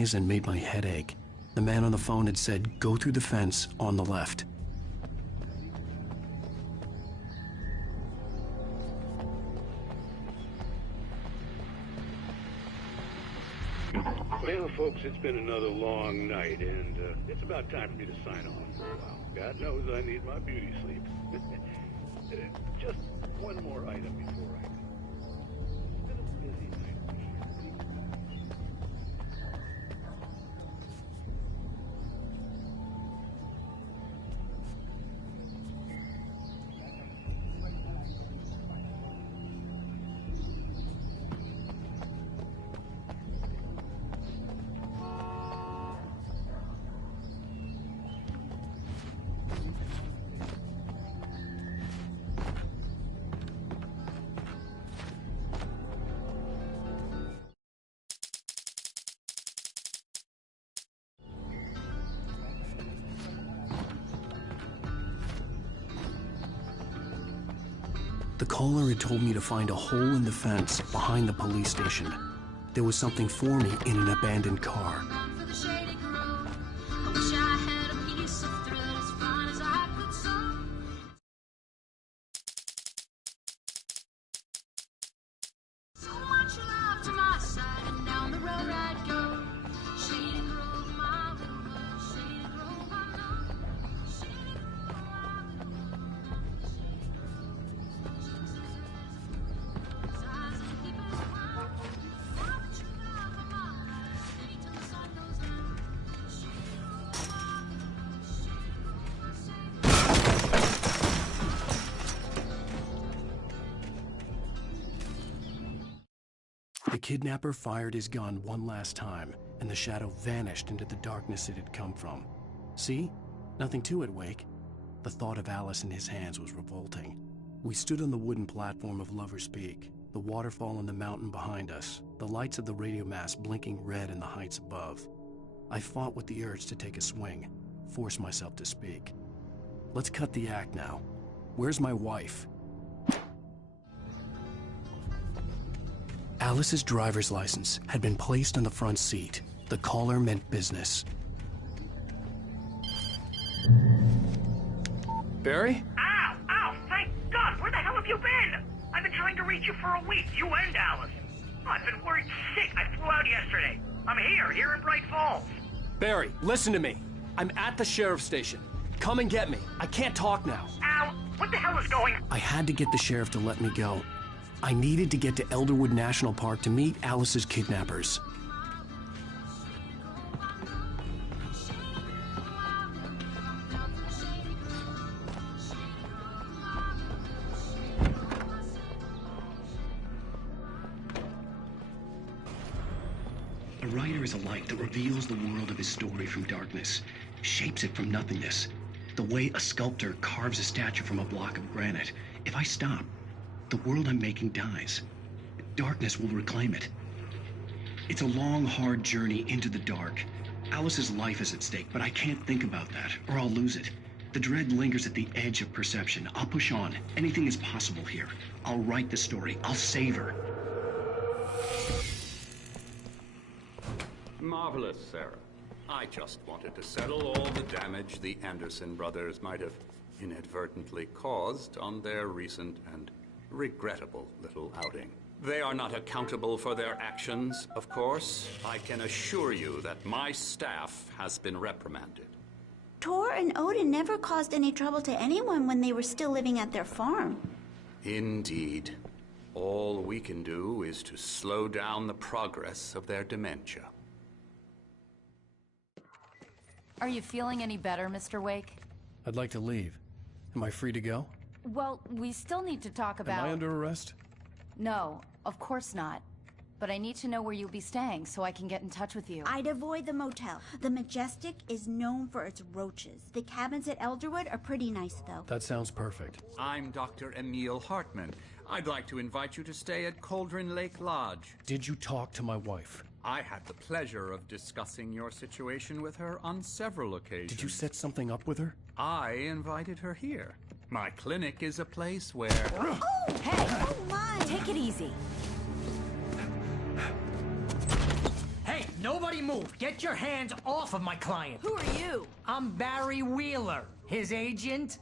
eyes and made my head ache. The man on the phone had said, "Go through the fence on the left." Well, folks, it's been another long night, and it's about time for me to sign off for a while. God knows I need my beauty sleep. Just one more item before I go. It's been a busy night for sure. The caller had told me to find a hole in the fence behind the police station. There was something for me in an abandoned car. The kidnapper fired his gun one last time, and the shadow vanished into the darkness it had come from. See? Nothing to it, Wake. The thought of Alice in his hands was revolting. We stood on the wooden platform of Lover's Peak, the waterfall on the mountain behind us, the lights of the radio mast blinking red in the heights above. I fought with the urge to take a swing, force myself to speak. Let's cut the act now. Where's my wife? Alice's driver's license had been placed on the front seat. The caller meant business. Barry? Ow! Ow! Thank God! Where the hell have you been? I've been trying to reach you for a week, you and Alice. Oh, I've been worried sick. I flew out yesterday. I'm here in Bright Falls. Barry, listen to me. I'm at the sheriff's station. Come and get me. I can't talk now. Al, what the hell is going on? I had to get the sheriff to let me go. I needed to get to Elderwood National Park to meet Alice's kidnappers. A writer is a light that reveals the world of his story from darkness, shapes it from nothingness. The way a sculptor carves a statue from a block of granite. If I stop, the world I'm making dies. Darkness will reclaim it. It's a long, hard journey into the dark. Alice's life is at stake, but I can't think about that, or I'll lose it. The dread lingers at the edge of perception. I'll push on. Anything is possible here. I'll write the story. I'll save her. Marvelous, Sarah. I just wanted to settle all the damage the Anderson brothers might have inadvertently caused on their recent and regrettable little outing. They are not accountable for their actions, of course. I can assure you that my staff has been reprimanded. Tor and Odin never caused any trouble to anyone when they were still living at their farm. Indeed. All we can do is to slow down the progress of their dementia. Are you feeling any better, Mr. Wake? I'd like to leave. Am I free to go? Well, we still need to talk about... Am I under arrest? No, of course not. But I need to know where you'll be staying so I can get in touch with you. I'd avoid the motel. The Majestic is known for its roaches. The cabins at Elderwood are pretty nice, though. That sounds perfect. I'm Dr. Emil Hartman. I'd like to invite you to stay at Cauldron Lake Lodge. Did you talk to my wife? I had the pleasure of discussing your situation with her on several occasions. Did you set something up with her? I invited her here. My clinic is a place where... Oh! Hey! Oh, my! Take it easy. Hey, Nobody move! Get your hands off of my client! Who are you? I'm Barry Wheeler, his agent.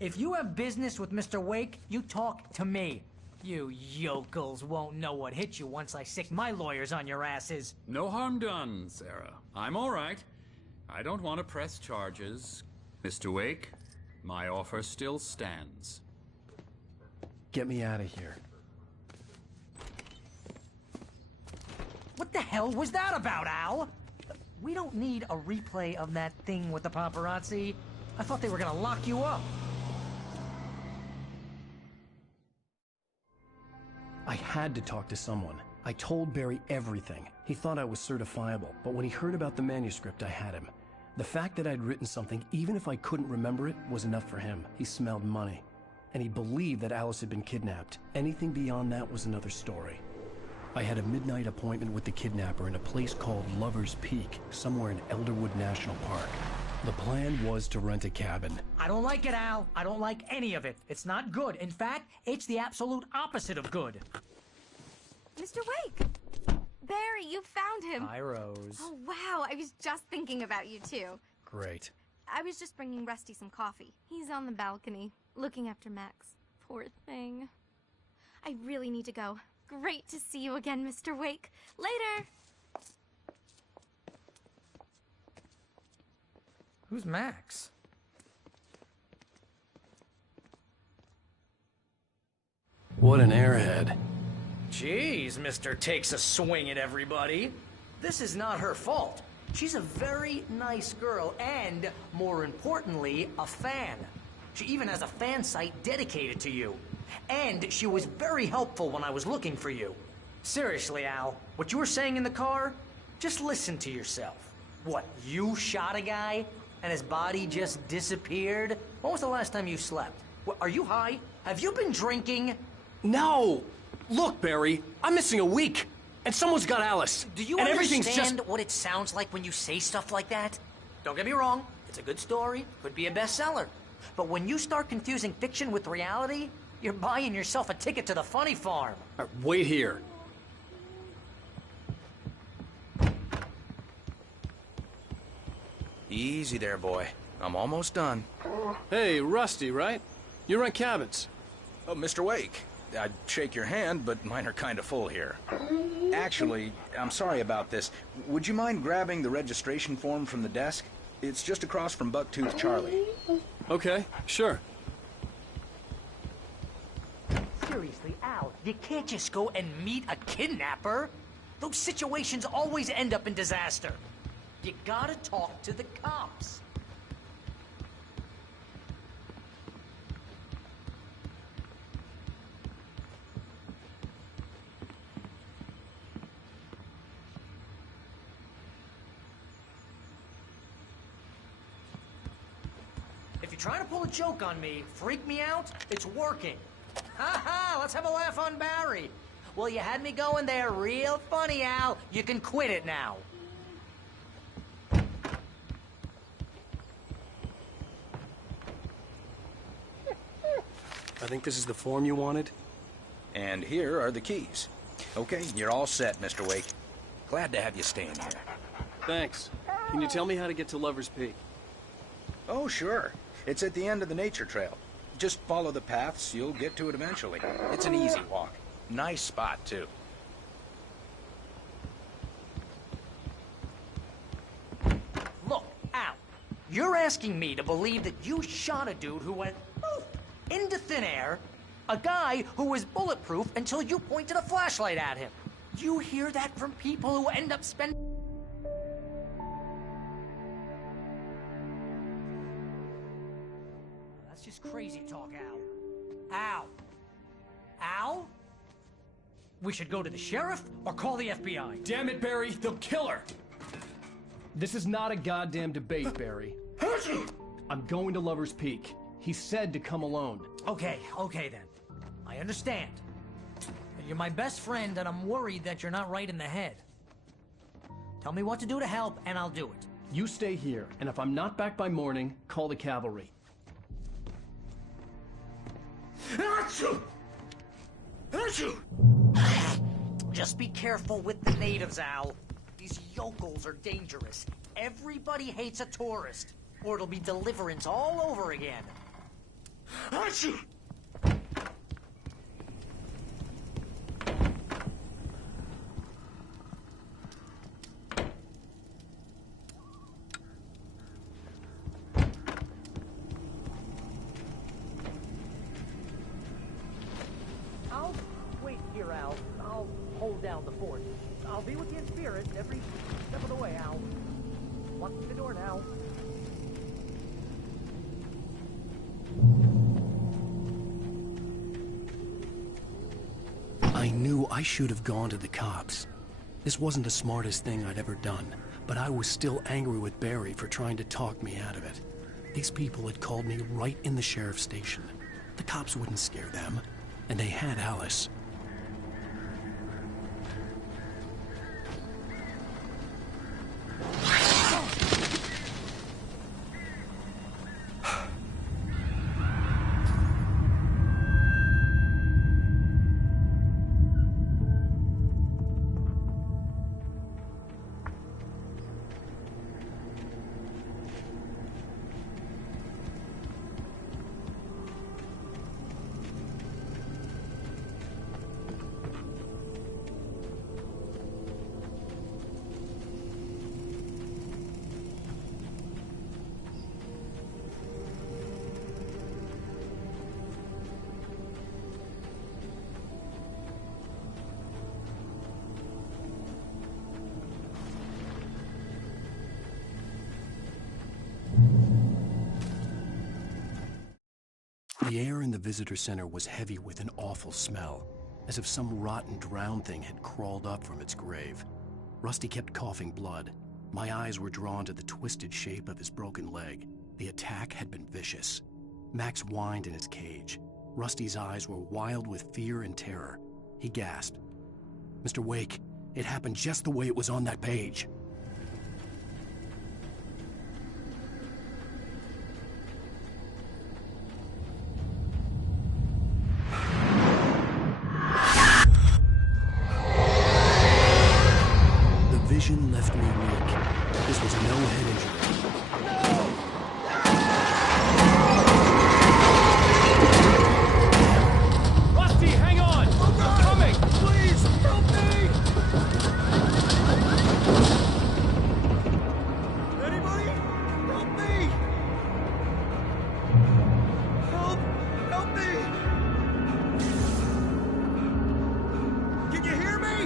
If you have business with Mr. Wake, you talk to me. You yokels won't know what hit you once I sick my lawyers on your asses. No harm done, Sarah. I'm all right. I don't want to press charges. Mr. Wake, my offer still stands. Get me out of here. What the hell was that about, Al? We don't need a replay of that thing with the paparazzi. I thought they were gonna lock you up. I had to talk to someone. I told Barry everything. He thought I was certifiable, but when he heard about the manuscript, I had him. The fact that I'd written something, even if I couldn't remember it, was enough for him. He smelled money. And he believed that Alice had been kidnapped. Anything beyond that was another story. I had a midnight appointment with the kidnapper in a place called Lover's Peak, somewhere in Elderwood National Park. The plan was to rent a cabin. I don't like it, Al. I don't like any of it. It's not good. In fact, it's the absolute opposite of good. Mr. Wake! Barry, you found him! Hi, Rose. Oh, wow, I was just thinking about you, too. Great. I was just bringing Rusty some coffee. He's on the balcony, looking after Max. Poor thing. I really need to go. Great to see you again, Mr. Wake. Later! Who's Max? What an airhead. Jeez, Mr. Takes a swing at everybody. This is not her fault. She's a very nice girl and, more importantly, a fan. She even has a fan site dedicated to you. And she was very helpful when I was looking for you. Seriously, Al, what you were saying in the car? Just listen to yourself. What, you shot a guy and his body just disappeared? When was the last time you slept? What, are you high? Have you been drinking? No! Look, Barry, I'm missing a week. And someone's got Alice. Do you and understand what it sounds like when you say stuff like that? Don't get me wrong, it's a good story, could be a bestseller. But when you start confusing fiction with reality, you're buying yourself a ticket to the funny farm. Wait here. Easy there, boy. I'm almost done. Hey, Rusty, right? You rent cabins. Oh, Mr. Wake. I'd shake your hand, but mine are kind of full here. Actually, I'm sorry about this. Would you mind grabbing the registration form from the desk? It's just across from Bucktooth Charlie. Okay, sure. Seriously, Al, you can't just go and meet a kidnapper. Those situations always end up in disaster. You gotta talk to the cops. If you're trying to pull a joke on me, freak me out, it's working. Ha ha, let's have a laugh on Barry. Well, you had me going there real funny, Al. You can quit it now. I think this is the form you wanted. And here are the keys. Okay, you're all set, Mr. Wake. Glad to have you staying here. Thanks. Can you tell me how to get to Lover's Peak? Oh, sure. It's at the end of the nature trail. Just follow the paths, you'll get to it eventually. It's an easy walk. Nice spot, too. Look, Al, you're asking me to believe that you shot a dude who went poof into thin air, a guy who was bulletproof until you pointed a flashlight at him. You hear that from people who end up spending... That's just crazy talk, Al. Al. Al? We should go to the sheriff or call the FBI. Damn it, Barry, they'll kill her! This is not a goddamn debate, Barry. I'm going to Lover's Peak. He said to come alone. Okay then. I understand. You're my best friend, and I'm worried that you're not right in the head. Tell me what to do to help, and I'll do it. You stay here, and if I'm not back by morning, call the cavalry. Achoo! Achoo! Just be careful with the natives, Al. These yokels are dangerous. Everybody hates a tourist, or it'll be Deliverance all over again. Achoo! I'll wait here, Al. I'll hold down the fort. I'll be with you in spirit every step of the way, Al. Walk through the door now. I knew I should have gone to the cops. This wasn't the smartest thing I'd ever done, but I was still angry with Barry for trying to talk me out of it. These people had called me right in the sheriff's station. The cops wouldn't scare them, and they had Alice. The air in the visitor center was heavy with an awful smell, as if some rotten drowned thing had crawled up from its grave. Rusty kept coughing blood. My eyes were drawn to the twisted shape of his broken leg. The attack had been vicious. Max whined in his cage. Rusty's eyes were wild with fear and terror. He gasped. "Mr. Wake, it happened just the way it was on that page." Vision left me weak. This was no head injury. Rusty, hang on! I'm coming! Please, help me! Anybody? Help me! Help me! Can you hear me?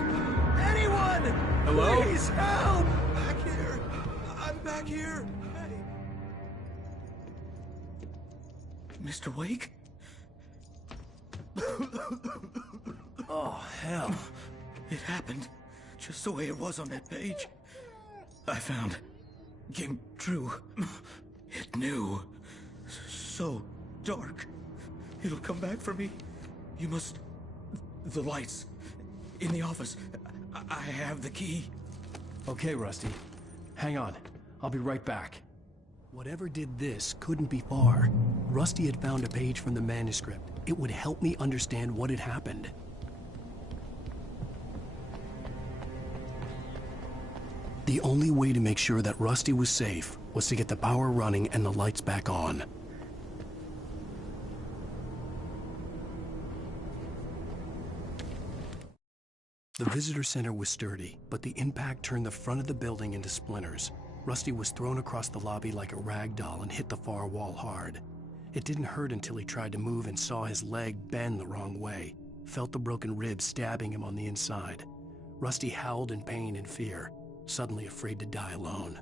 Anyone? Hello? Please help! Back here! I'm back here! Hey! Mr. Wake? Oh, hell. It happened just the way it was on that page. I found. Came true. It knew. So dark. It'll come back for me. You must... The lights. In the office. I have the key. Okay, Rusty. Hang on. I'll be right back. Whatever did this couldn't be far. Rusty had found a page from the manuscript. It would help me understand what had happened. The only way to make sure that Rusty was safe was to get the power running and the lights back on. The visitor center was sturdy, but the impact turned the front of the building into splinters. Rusty was thrown across the lobby like a rag doll and hit the far wall hard. It didn't hurt until he tried to move and saw his leg bend the wrong way, felt the broken rib stabbing him on the inside. Rusty howled in pain and fear, suddenly afraid to die alone.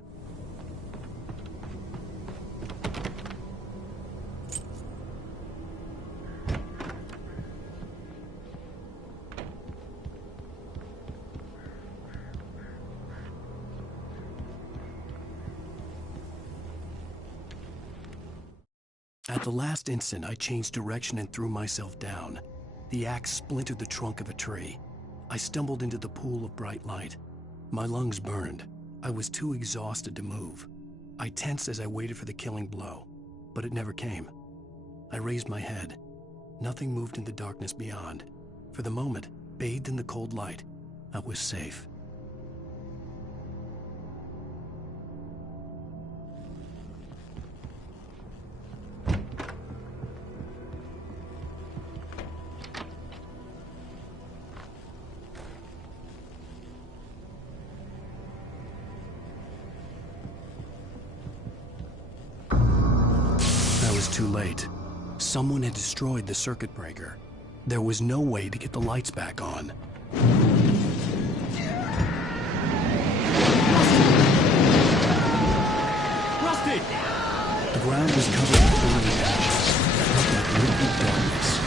At the last instant, I changed direction and threw myself down. The axe splintered the trunk of a tree. I stumbled into the pool of bright light. My lungs burned. I was too exhausted to move. I tensed as I waited for the killing blow, but it never came. I raised my head. Nothing moved in the darkness beyond. For the moment, bathed in the cold light, I was safe. too late. Someone had destroyed the circuit breaker. There was no way to get the lights back on. Rusty! The ground was covered with burning ashes that looked like liquid darkness.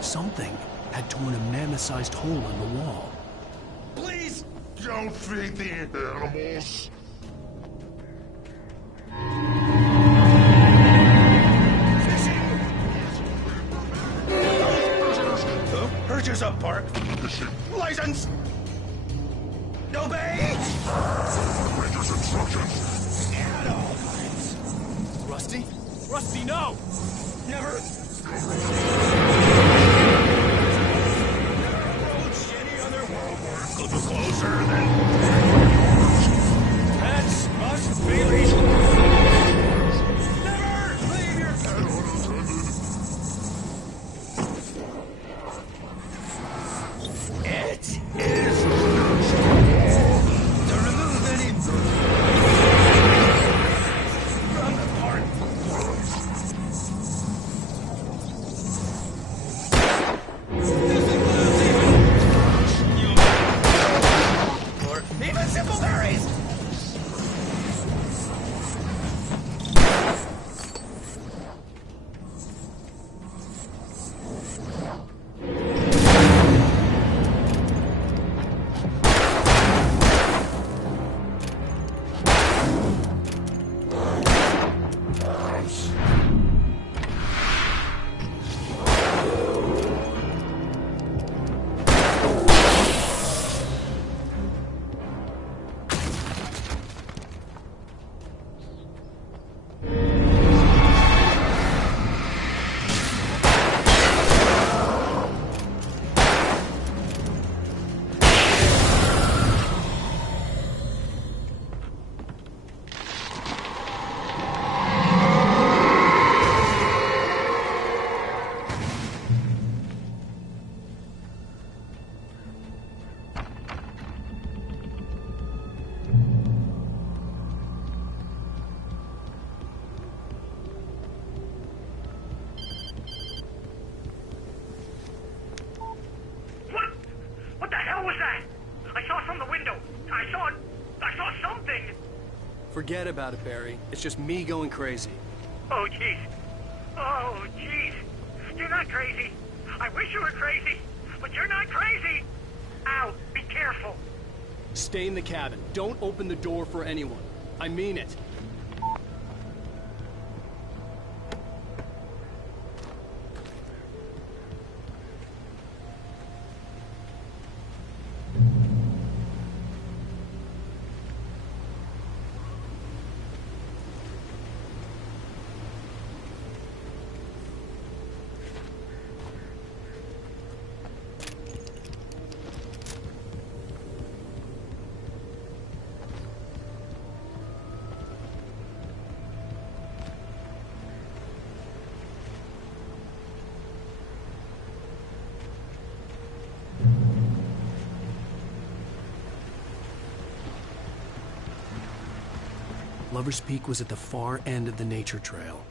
Something had torn a mammoth-sized hole in the wall. Please don't feed the animals. Purchase a park license. Obey. Ranger's instructions. At all times. Rusty? Rusty, no! Never. Closer than pets must be leashed. Never leave your pet unattended. It is to remove any from the park. Even simple berries! What the hell was that? I saw from the window. I saw something. Forget about it, Barry. It's just me going crazy. Oh, jeez. Oh, jeez. You're not crazy. I wish you were crazy, but you're not crazy. Ow, be careful. Stay in the cabin. Don't open the door for anyone. I mean it. Lover's Peak was at the far end of the nature trail.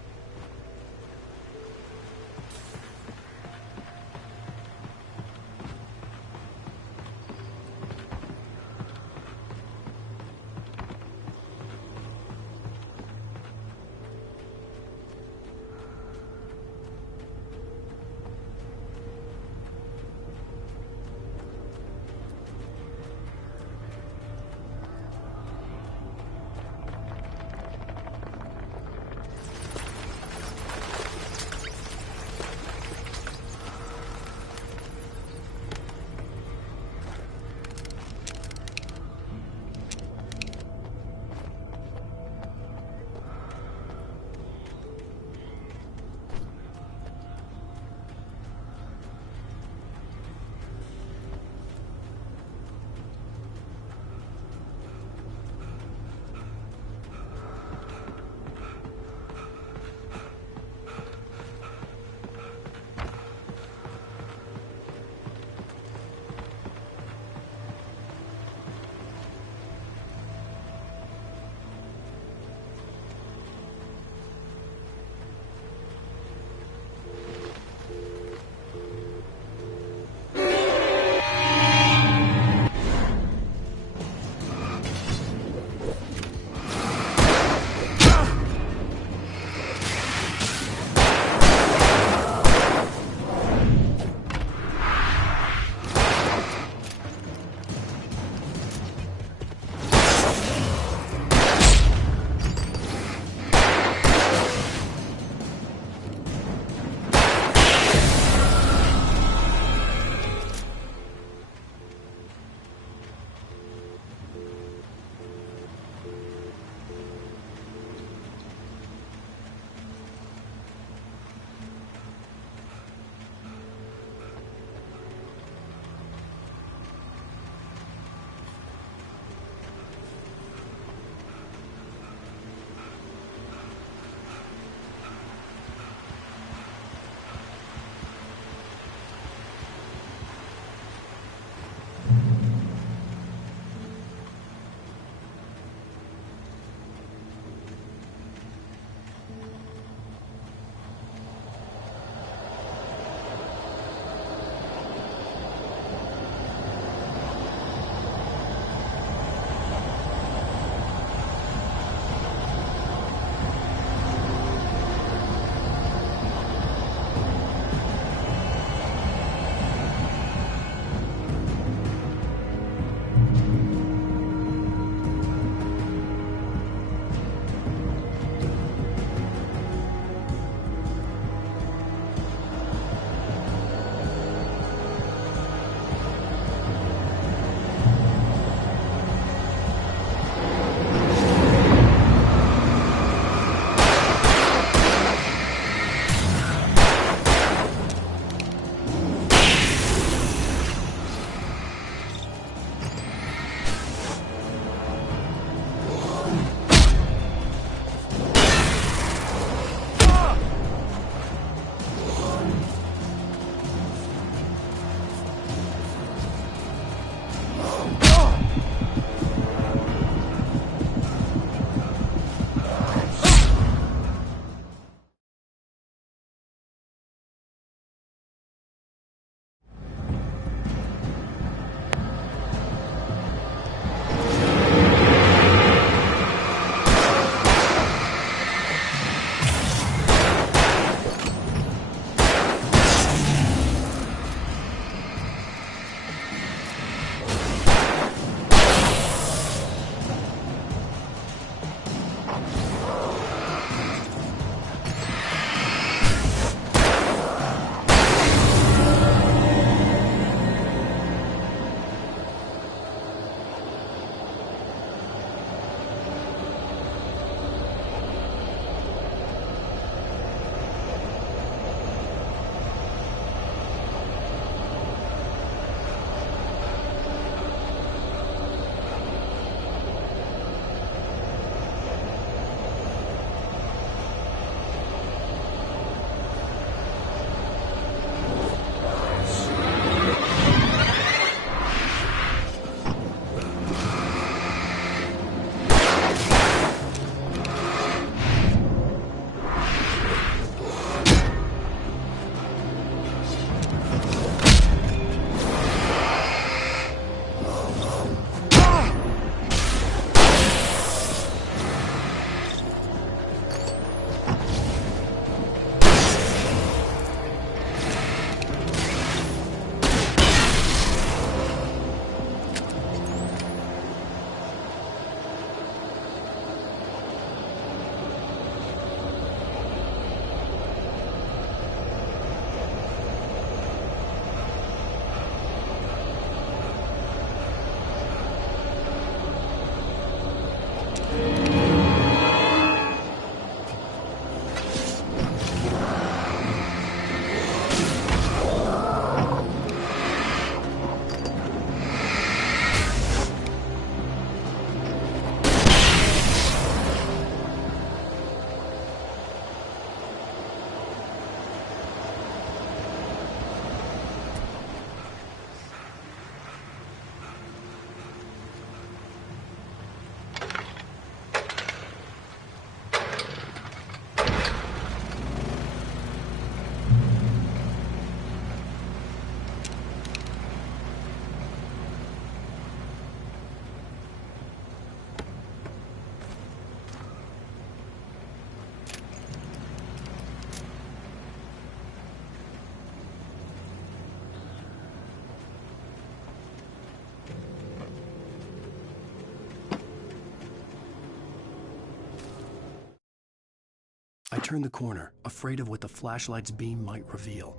turned the corner, afraid of what the flashlight's beam might reveal.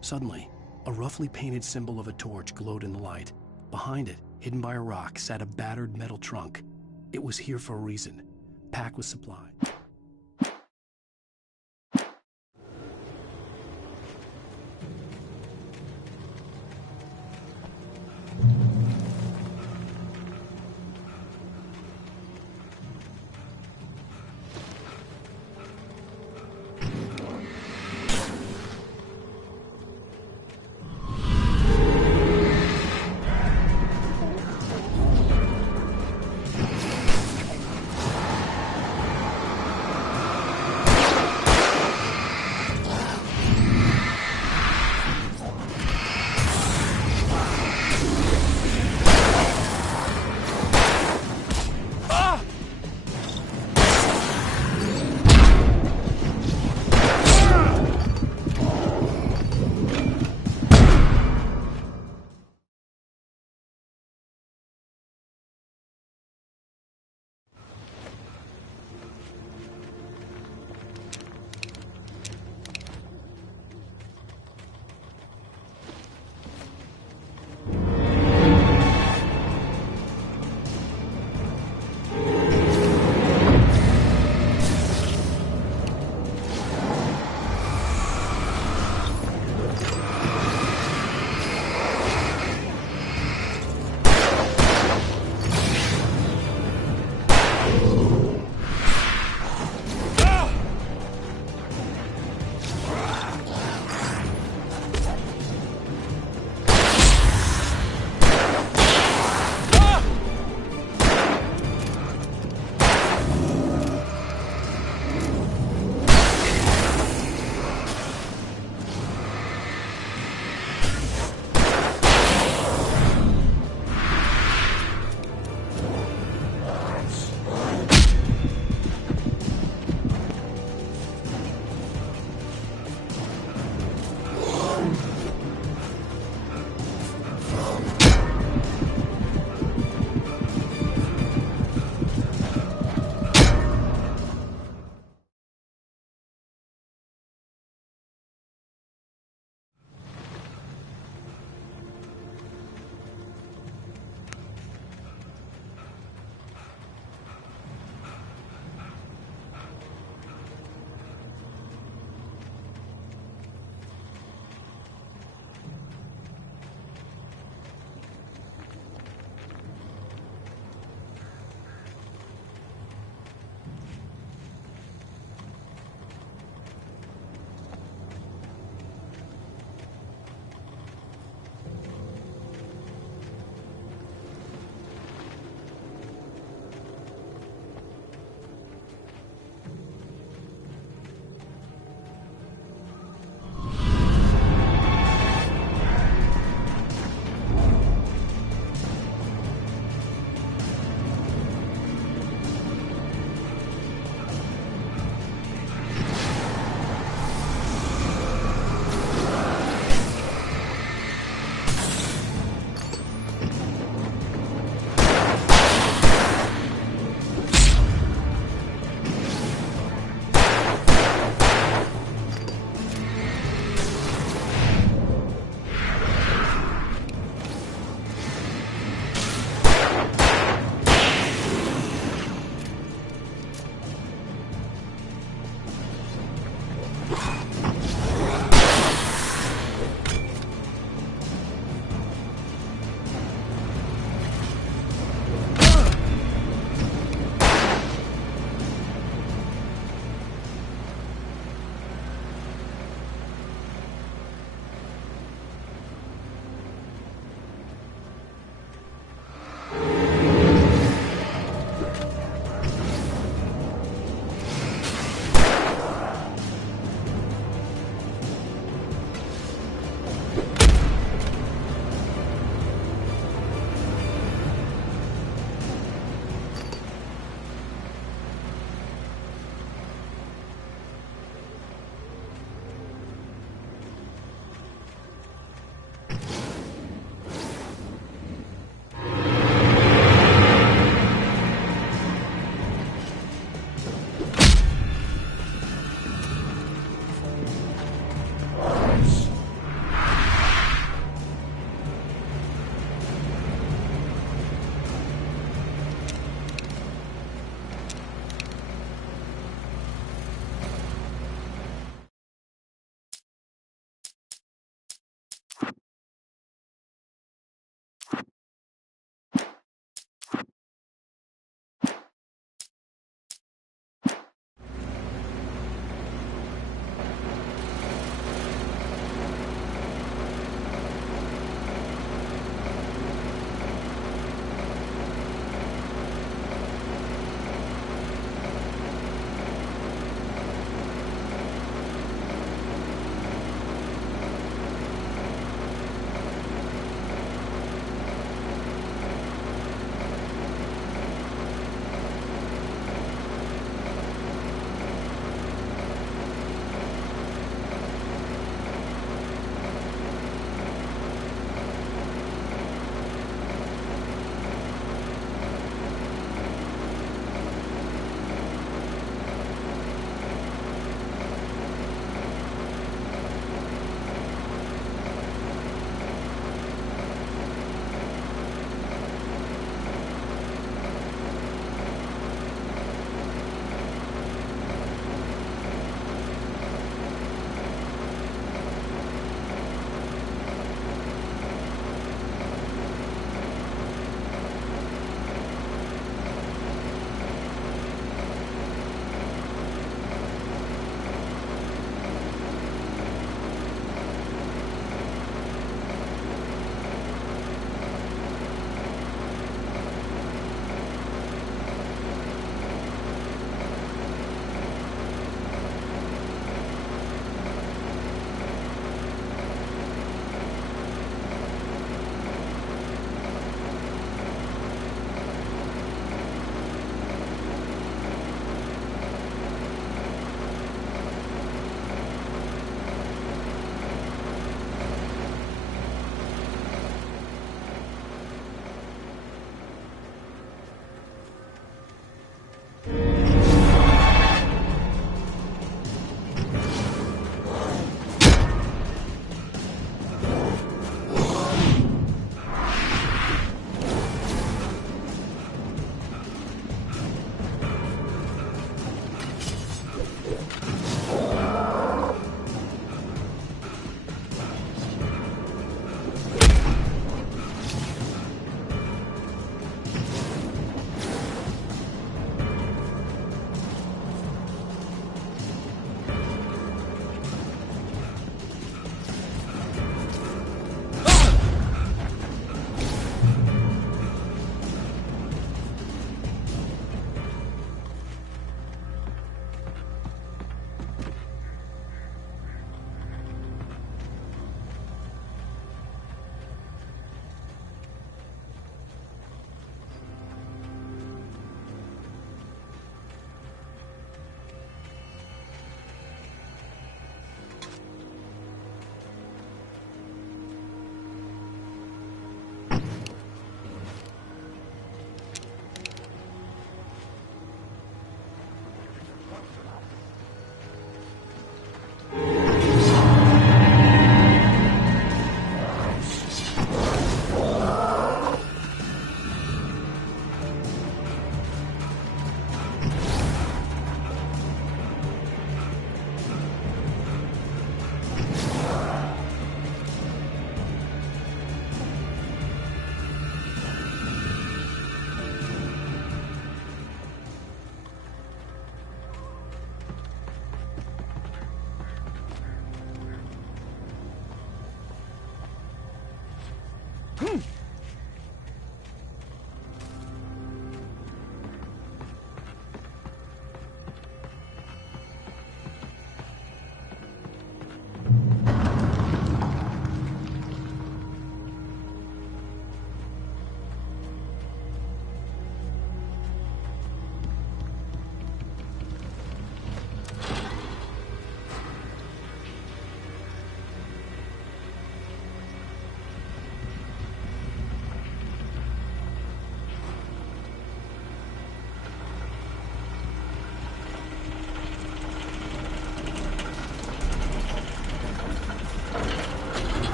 Suddenly, a roughly painted symbol of a torch glowed in the light. Behind it, hidden by a rock, sat a battered metal trunk. It was here for a reason, packed with supplies.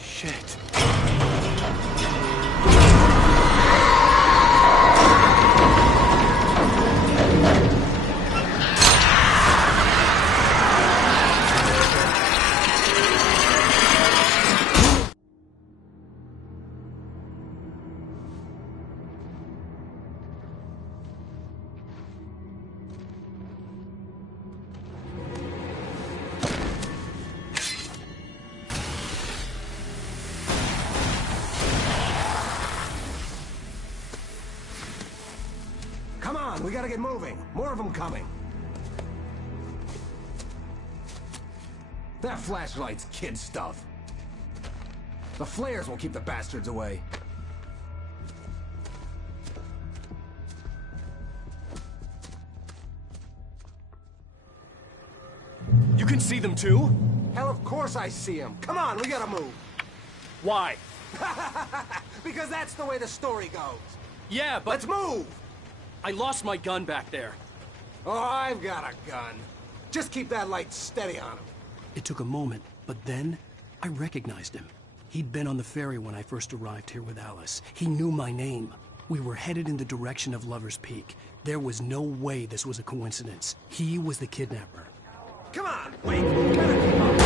Shit. Come on, we gotta get moving. More of them coming. That flashlight's kid stuff. The flares will keep the bastards away. You can see them too? Hell, of course I see them. Come on, we gotta move. Why? Because that's the way the story goes. Yeah, but... Let's move! I lost my gun back there. Oh, I've got a gun. Just keep that light steady on him. It took a moment, but then I recognized him. He'd been on the ferry when I first arrived here with Alice. He knew my name. We were headed in the direction of Lover's Peak. There was no way this was a coincidence. He was the kidnapper. Come on, wait. We gotta keep up.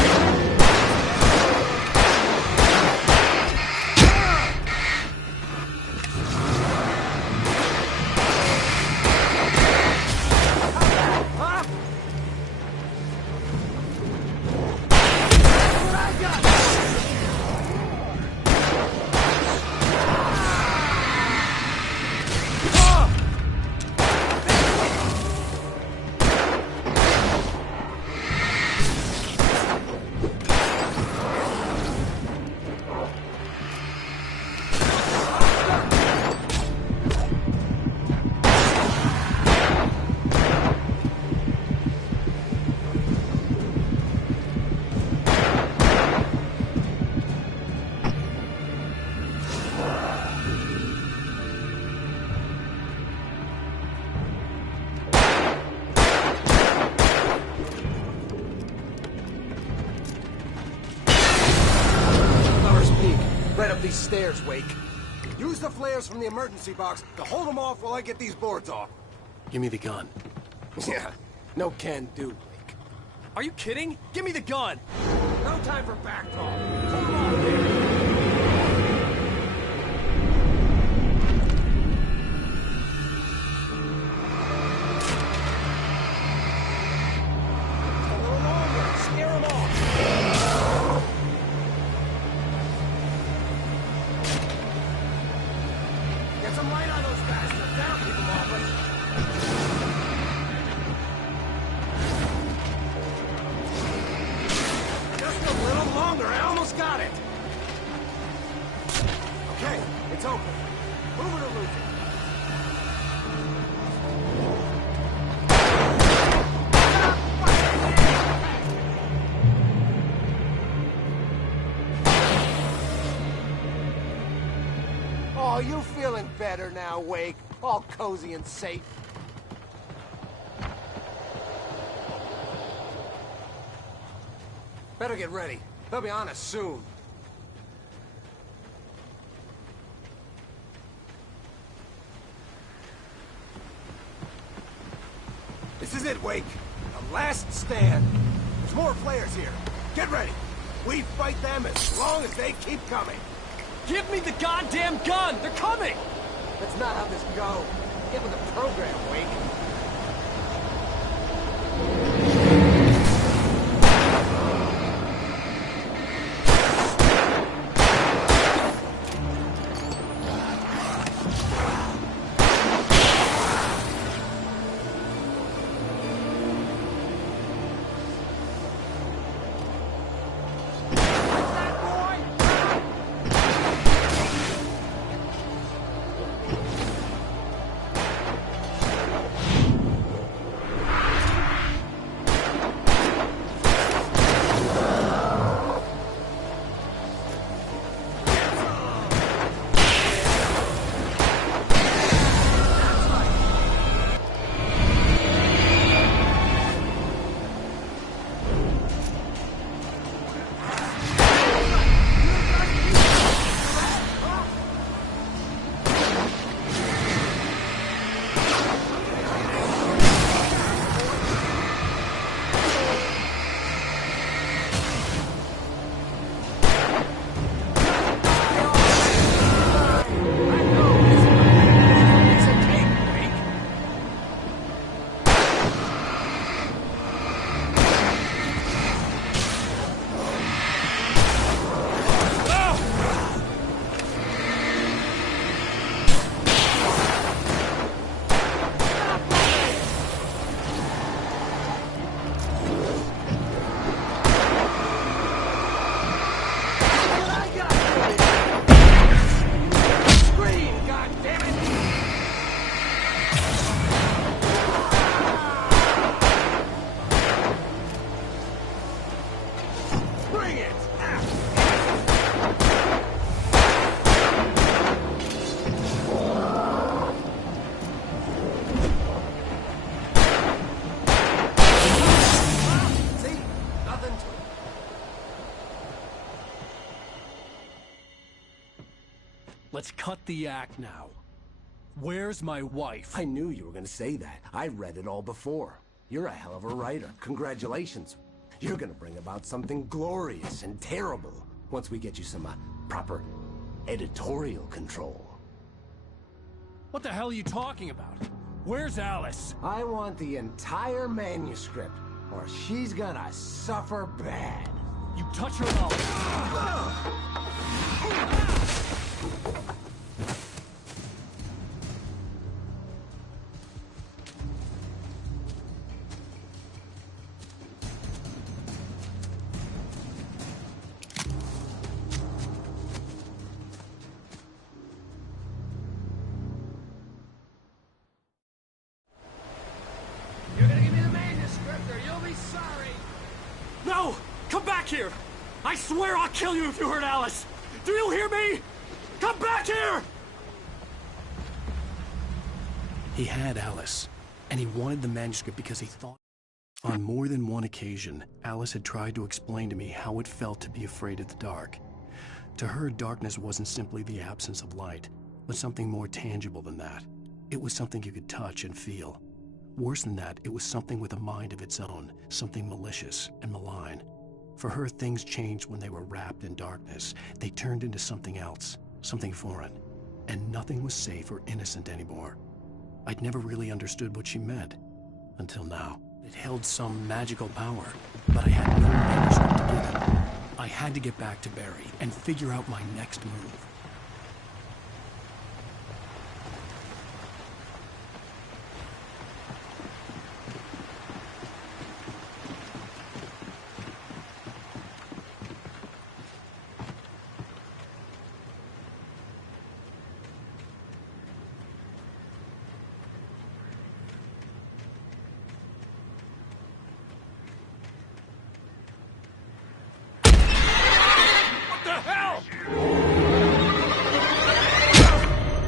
Right up these stairs, Wake. Use the flares from the emergency box to hold them off while I get these boards off. Give me the gun. Yeah, no can do, Wake. Are you kidding? Give me the gun! No time for back talk. Hold on, Wake. Oh, you feeling better now, Wake? All cozy and safe. Better get ready. They'll be on us soon. This is it, Wake. The last stand. There's more flares here. Get ready. We fight them as long as they keep coming. Give me the goddamn gun! They're coming! That's not how this goes. Get with the program, Wake. Let's cut the act now. Where's my wife? I knew you were gonna say that. I read it all before. You're a hell of a writer. Congratulations. You're gonna bring about something glorious and terrible once we get you some proper editorial control. What the hell are you talking about? Where's Alice? I want the entire manuscript, or she's gonna suffer bad. You touch her up. You're gonna give me the manuscript, or you'll be sorry. No! Come back here! I swear I'll kill you if you hurt Alice! Do you hear me? Come back here! He had Alice, and he wanted the manuscript because he thought... On more than one occasion, Alice had tried to explain to me how it felt to be afraid of the dark. To her, darkness wasn't simply the absence of light, but something more tangible than that. It was something you could touch and feel. Worse than that, it was something with a mind of its own, something malicious and malign. For her, things changed when they were wrapped in darkness. They turned into something else, something foreign, and nothing was safe or innocent anymore. I'd never really understood what she meant, until now. It held some magical power, but I had no manuscript to give it. I had to get back to Barry and figure out my next move.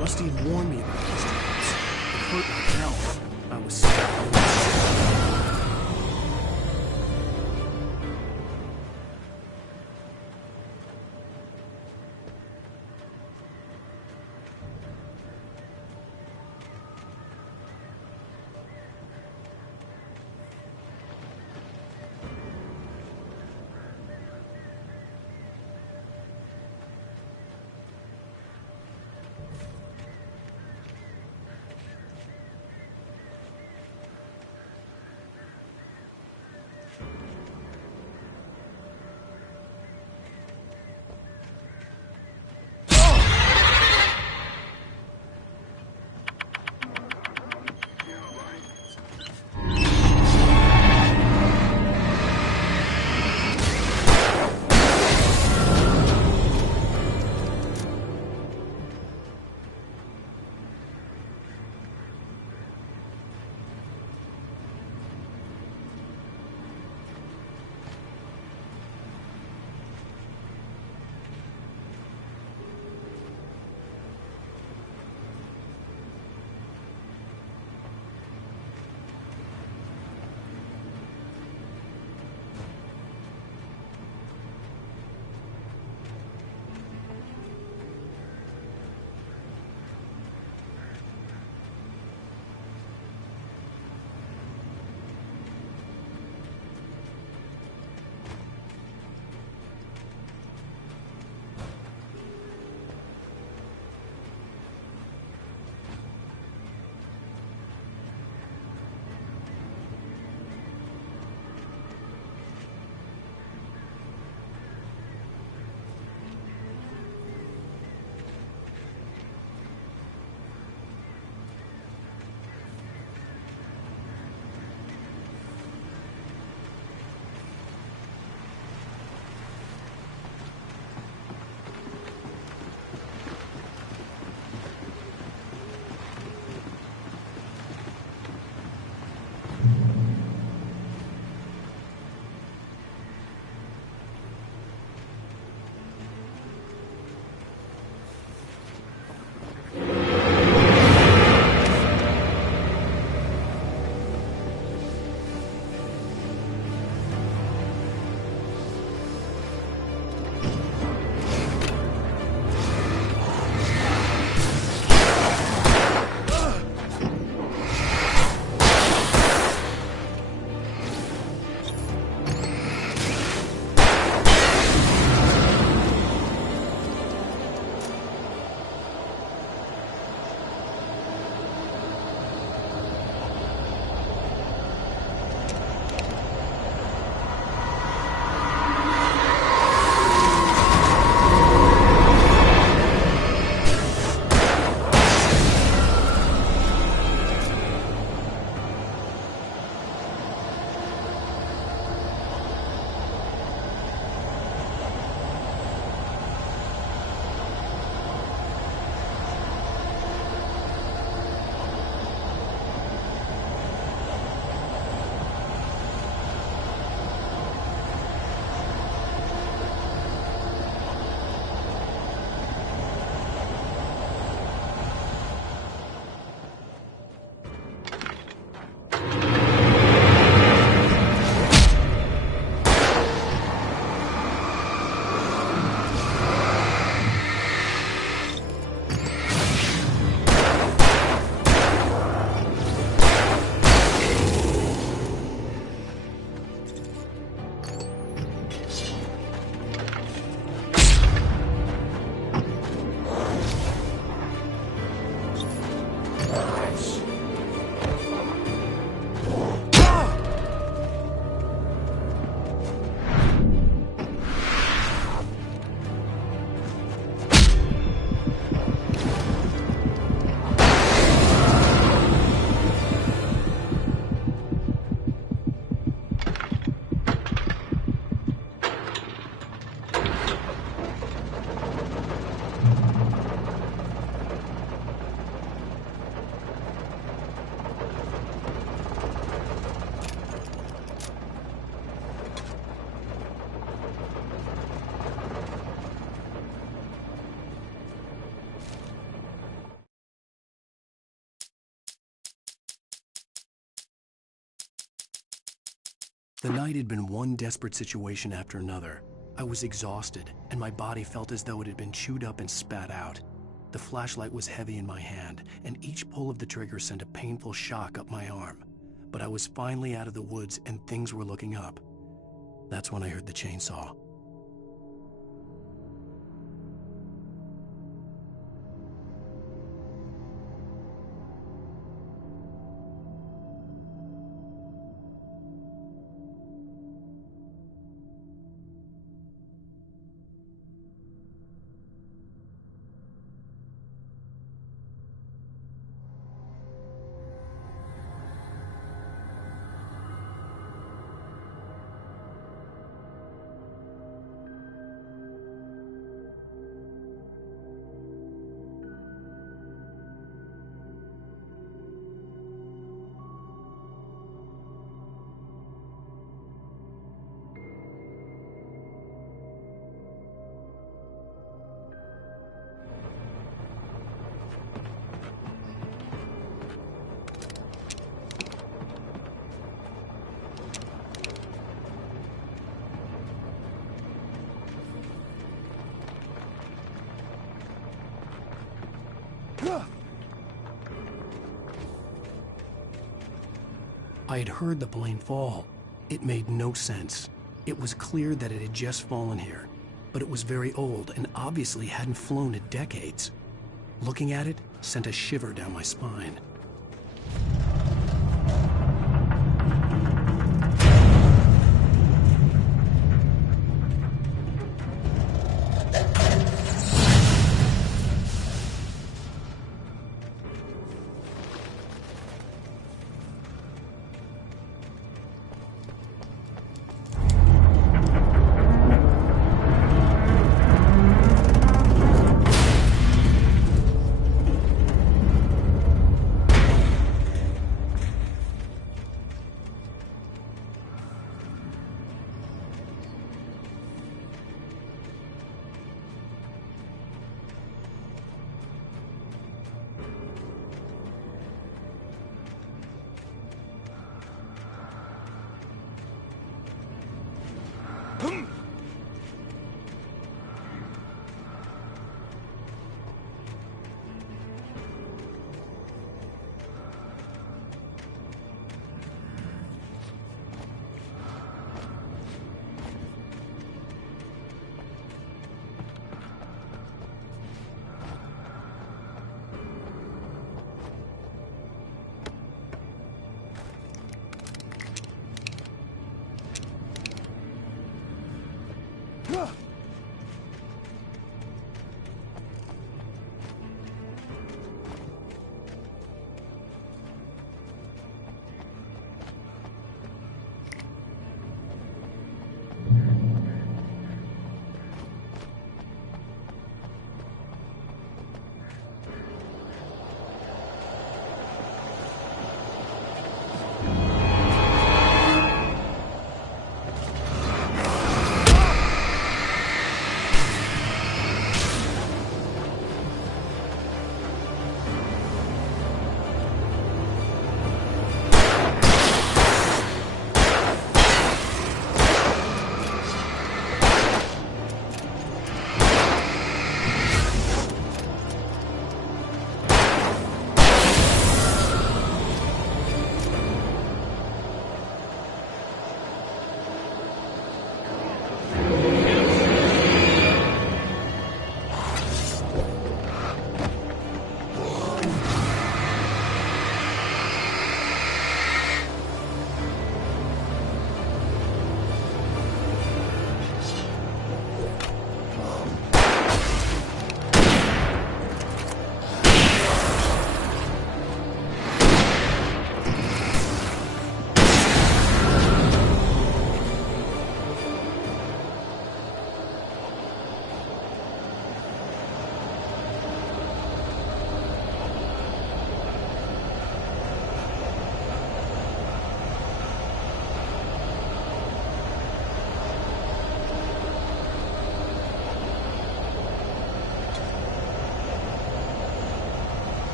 Rusty had warned me about these times. It hurt like hell. I was scared. The night had been one desperate situation after another. I was exhausted, and my body felt as though it had been chewed up and spat out. The flashlight was heavy in my hand, and each pull of the trigger sent a painful shock up my arm. But I was finally out of the woods, and things were looking up. That's when I heard the chainsaw. I had heard the plane fall. It made no sense. It was clear that it had just fallen here, but it was very old and obviously hadn't flown in decades. Looking at it sent a shiver down my spine.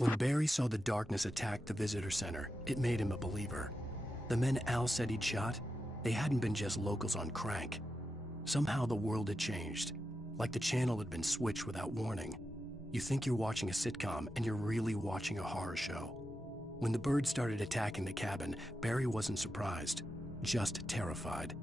When Barry saw the darkness attack the visitor center, it made him a believer. The men Al said he'd shot, they hadn't been just locals on crank. Somehow the world had changed, like the channel had been switched without warning. You think you're watching a sitcom, and you're really watching a horror show. When the birds started attacking the cabin, Barry wasn't surprised, just terrified.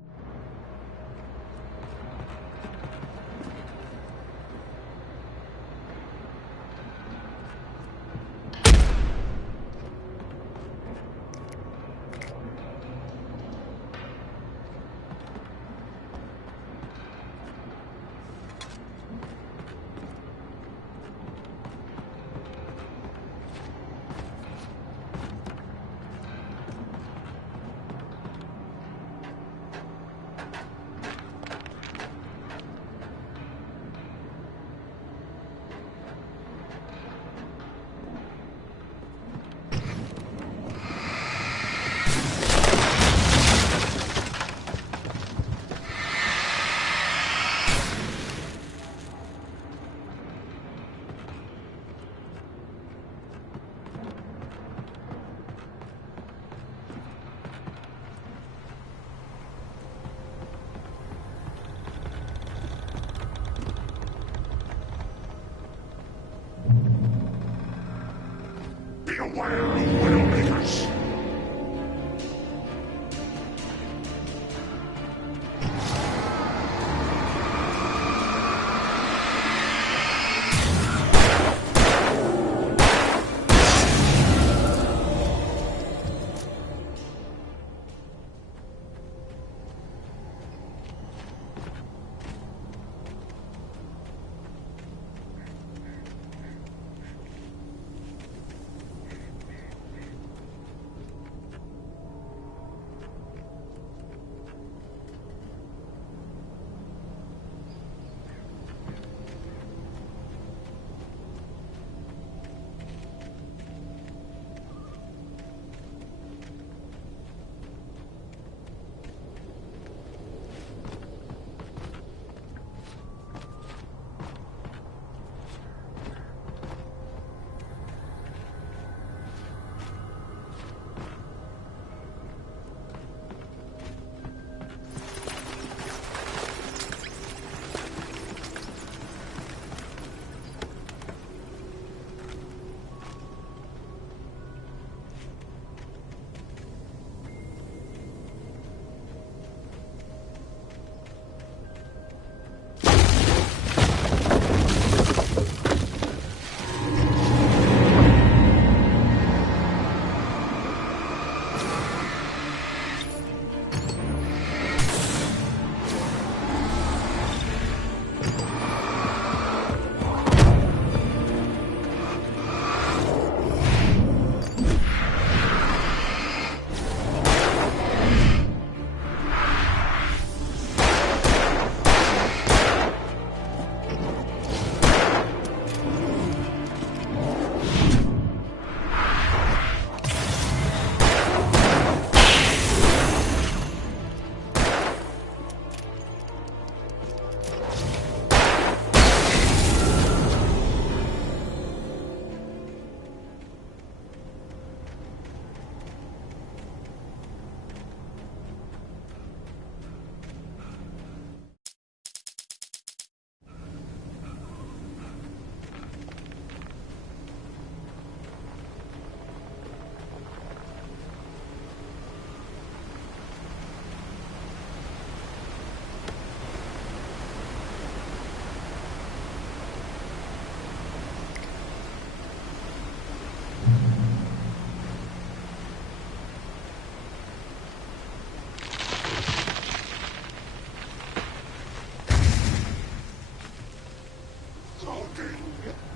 Beware of Widowmakers!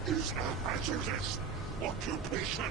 Is a hazardous occupation.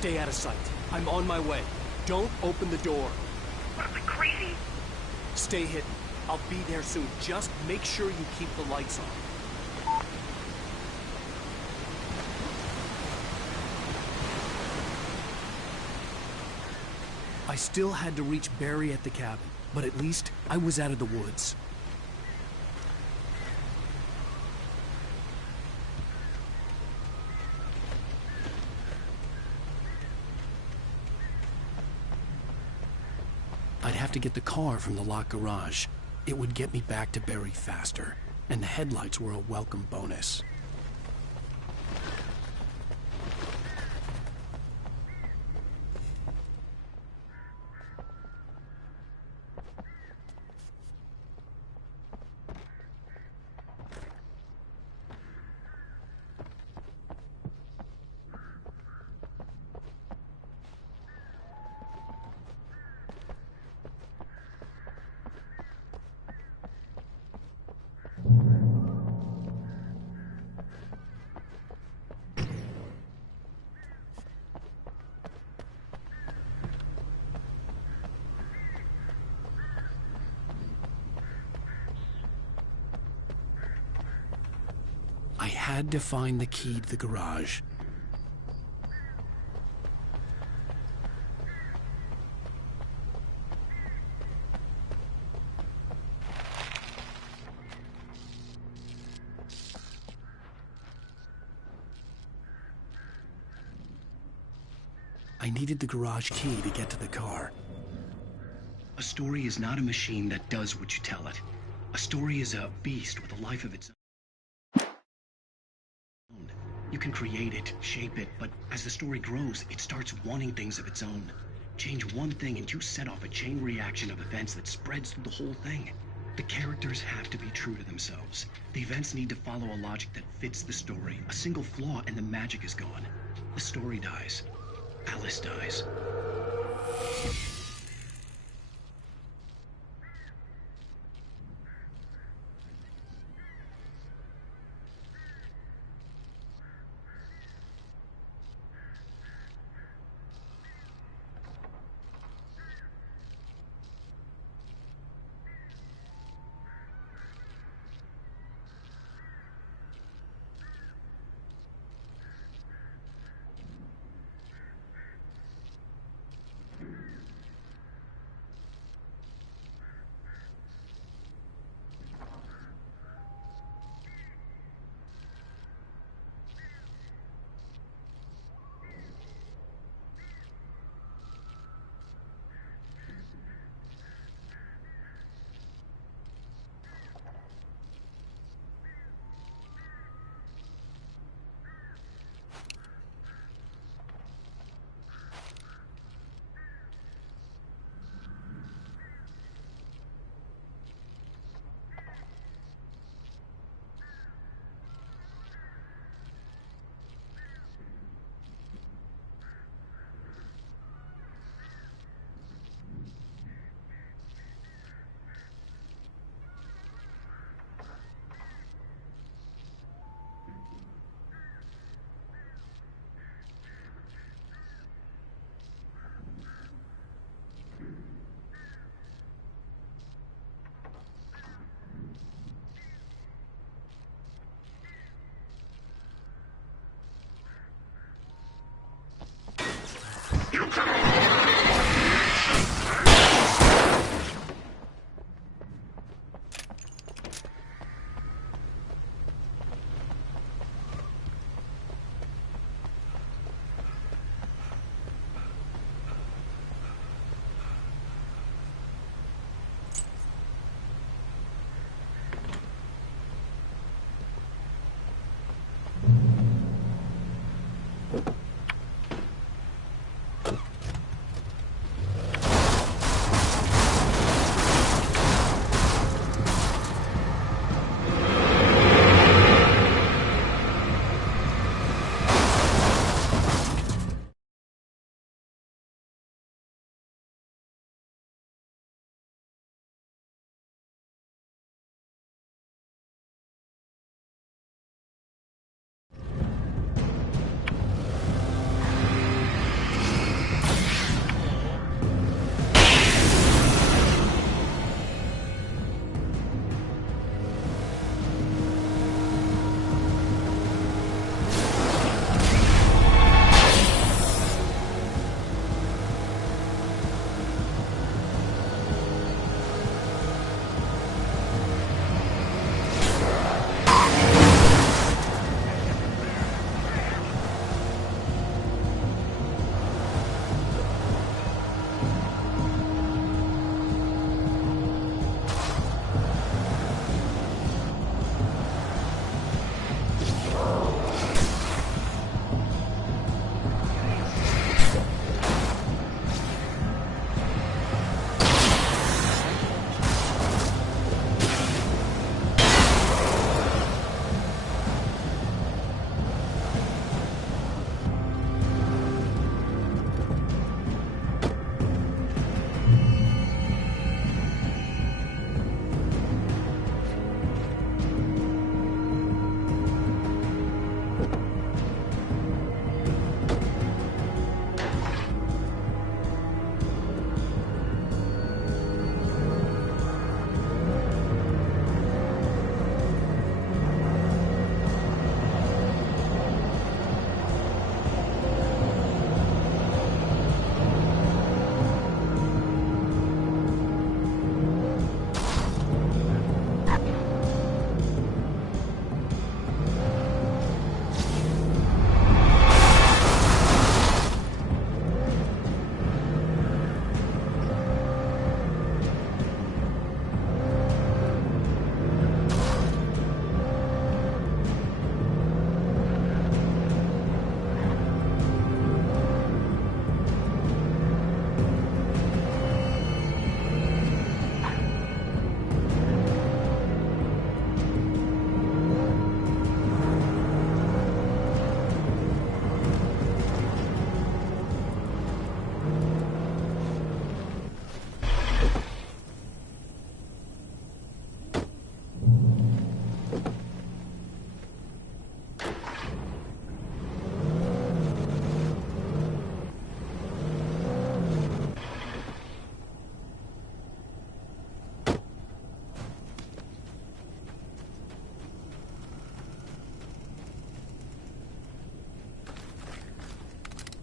Stay out of sight. I'm on my way. Don't open the door. What, am I crazy? Stay hidden. I'll be there soon. Just make sure you keep the lights on. I still had to reach Barry at the cabin, but at least I was out of the woods. I'd have to get the car from the locked garage. It would get me back to Barry faster, and the headlights were a welcome bonus. I had to find the key to the garage. I needed the garage key to get to the car. A story is not a machine that does what you tell it. A story is a beast with a life of its own. You can create it, shape it, but as the story grows, it starts wanting things of its own. Change one thing and you set off a chain reaction of events that spreads through the whole thing. The characters have to be true to themselves. The events need to follow a logic that fits the story. A single flaw and the magic is gone. The story dies. Alice dies.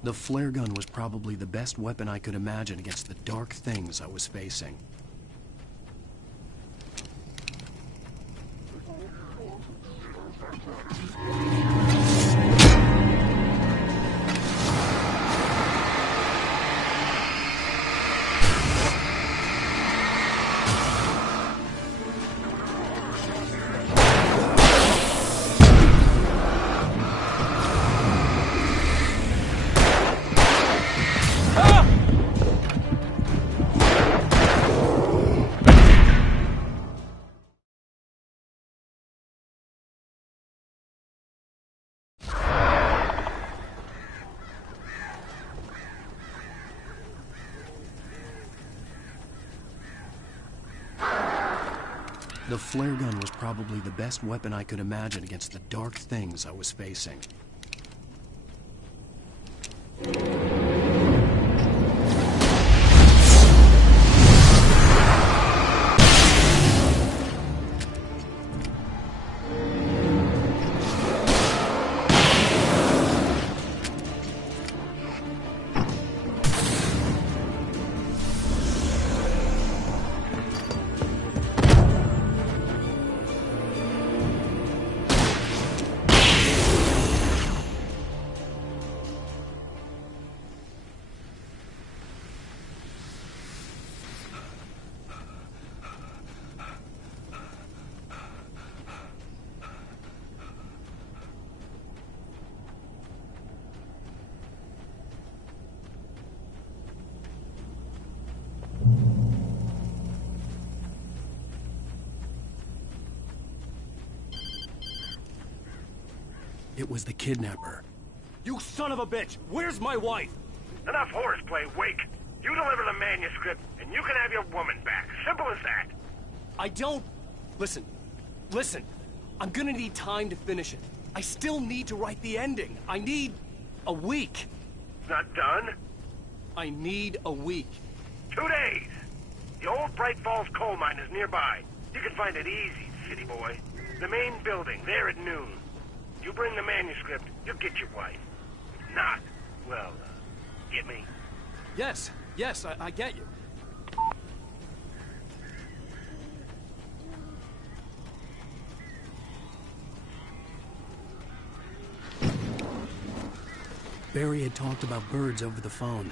The flare gun was probably the best weapon I could imagine against the dark things I was facing. The flare gun was probably the best weapon I could imagine against the dark things I was facing. It was the kidnapper. You son of a bitch! Where's my wife? Enough horseplay, Wake. You deliver the manuscript, and you can have your woman back. Simple as that. I don't... Listen. I'm gonna need time to finish it. I still need to write the ending. I need a week. Not done? I need a week. 2 days. The old Bright Falls coal mine is nearby. You can find it easy, city boy. The main building, there at noon. You bring the manuscript, you'll get your wife. If not, well, get me? Yes, I get you. Barry had talked about birds over the phone.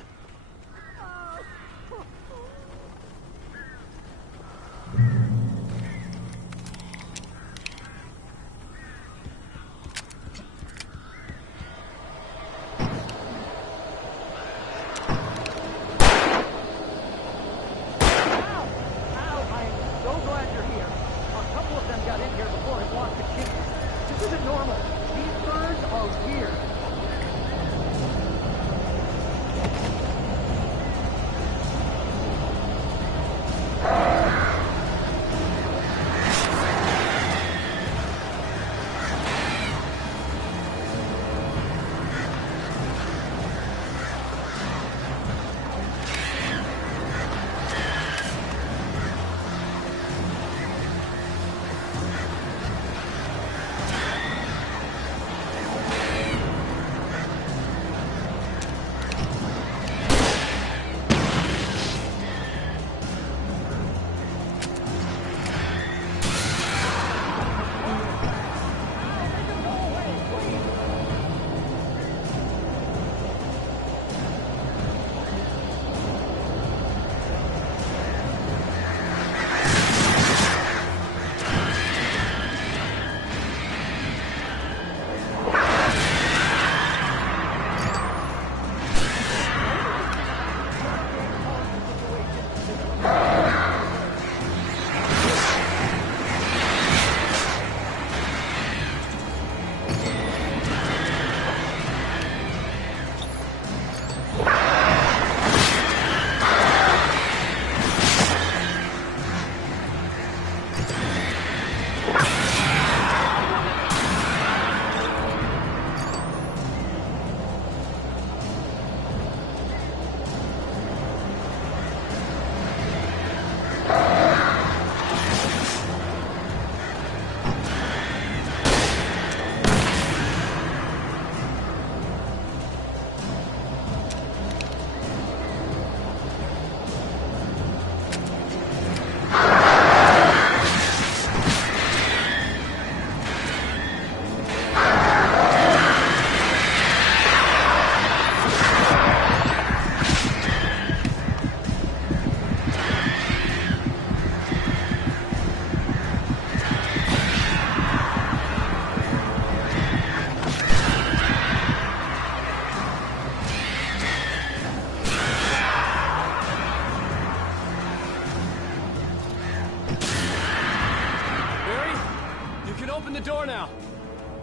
door now.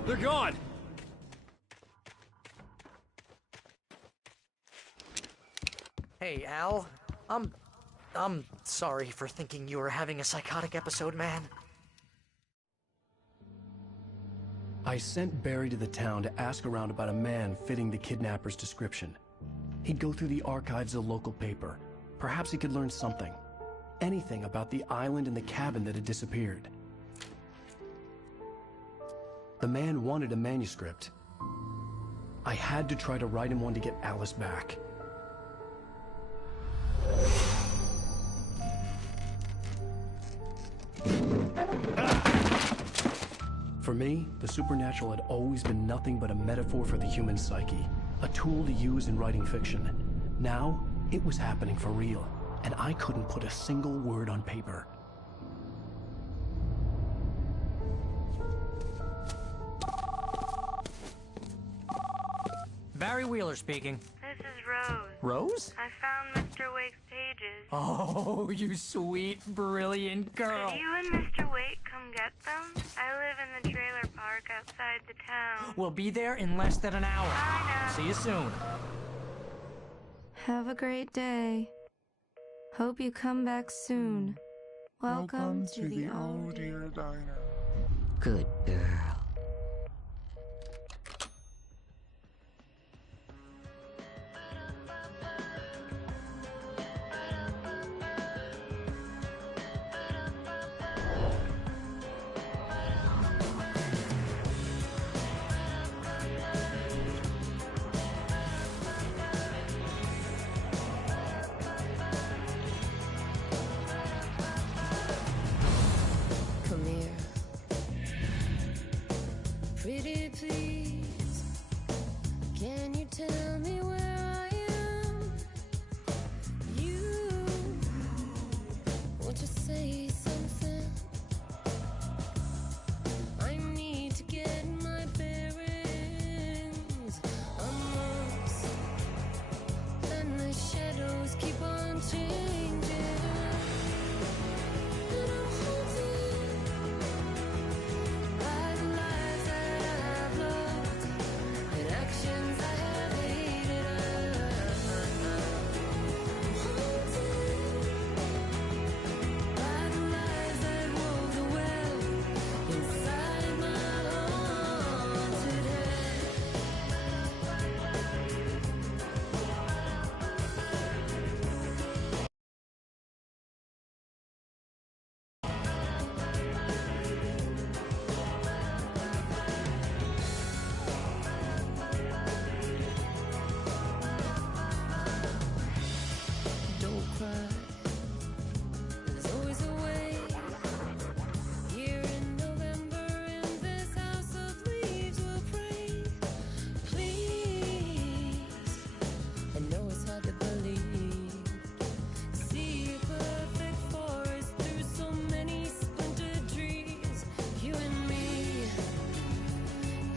They're gone. Hey, Al. I'm sorry for thinking you were having a psychotic episode, man. I sent Barry to the town to ask around about a man fitting the kidnapper's description. He'd go through the archives of the local paper. Perhaps he could learn something. Anything about the island and the cabin that had disappeared. The man wanted a manuscript. I had to try to write him one to get Alice back. For me, the supernatural had always been nothing but a metaphor for the human psyche, a tool to use in writing fiction. Now, it was happening for real, and I couldn't put a single word on paper. Barry Wheeler speaking. This is Rose. Rose? I found Mr. Wake's pages. Oh, you sweet, brilliant girl. Could you and Mr. Wake come get them? I live in the trailer park outside the town. We'll be there in less than an hour. Bye now. See you soon. Have a great day. Hope you come back soon. Welcome to the Oh Dear Diner. Good girl. Come here. Pretty please, can you tell me where I am? You, won't you say something? I need to get my bearings amongst, and the shadows keep on changing. And I'm haunted by the lies that I have loved and actions I have hated. I'm haunted by the lies that wove the web inside my haunted head. Don't cry. There's always a way. Here in November, in this house of leaves, we'll pray. Please, I know it's hard to believe. See a perfect forest through so many splintered trees. You and me,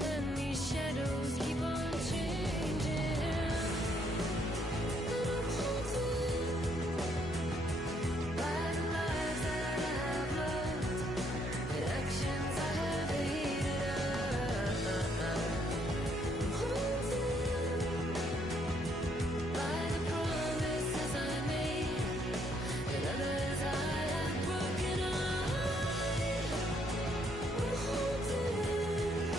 and these shadows keep on changing. And I'm haunted by the lies that I have loved and actions I have hated. I'm haunted by the promises I made and others I have broken. I'm haunted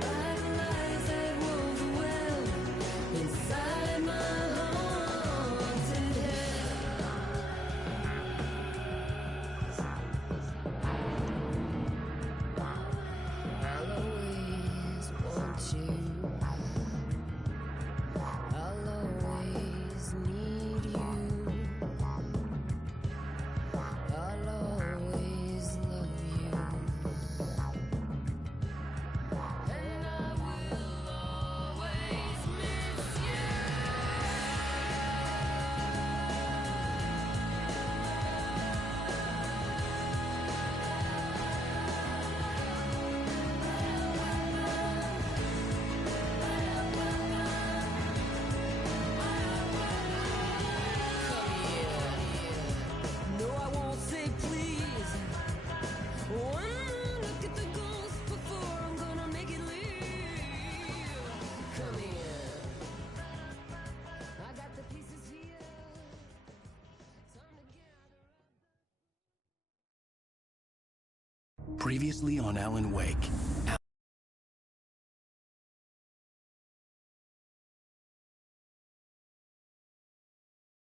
by the lies that wove the web inside my haunted head. I'll always want you. I'll always need you. I'll always love you. And I will always miss you. No, I won't say please. One look at the gold. Previously on Alan Wake.